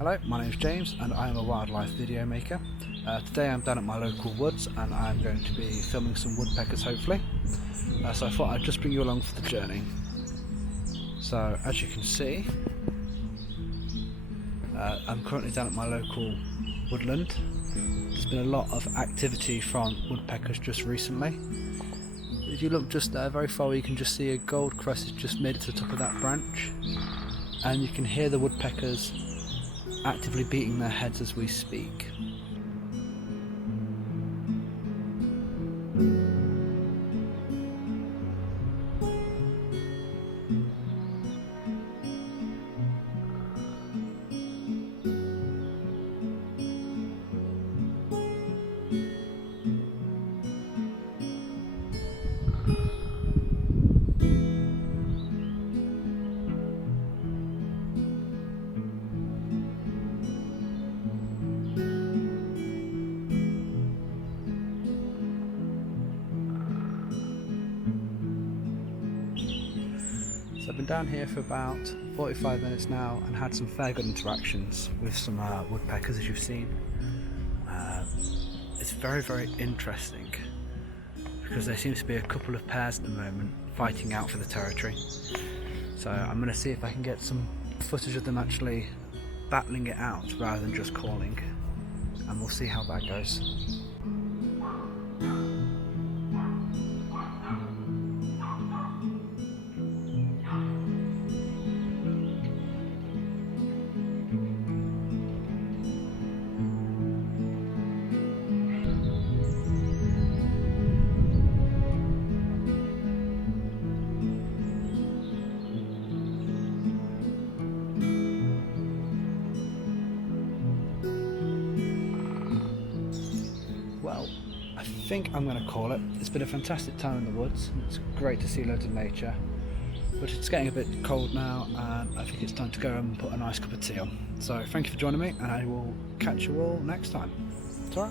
Hello, my name is James and I am a wildlife video maker. Today I'm down at my local woods and I'm going to be filming some woodpeckers hopefully. So I thought I'd just bring you along for the journey. So as you can see, I'm currently down at my local woodland. There's been a lot of activity from woodpeckers just recently. If you look just there very far, you can just see a gold crest has just made it to the top of that branch, and you can hear the woodpeckers actively beating their heads as we speak. I've been down here for about 45 minutes now and had some fair good interactions with some woodpeckers, as you've seen. It's very interesting because there seems to be a couple of pairs at the moment fighting out for the territory. So I'm going to see if I can get some footage of them actually battling it out rather than just calling, and we'll see how that goes. Well, I think I'm going to call it. It's been a fantastic time in the woods. It's great to see loads of nature, but it's getting a bit cold now and I think it's time to go and put a nice cup of tea on. So thank you for joining me and I will catch you all next time. Ta-ra.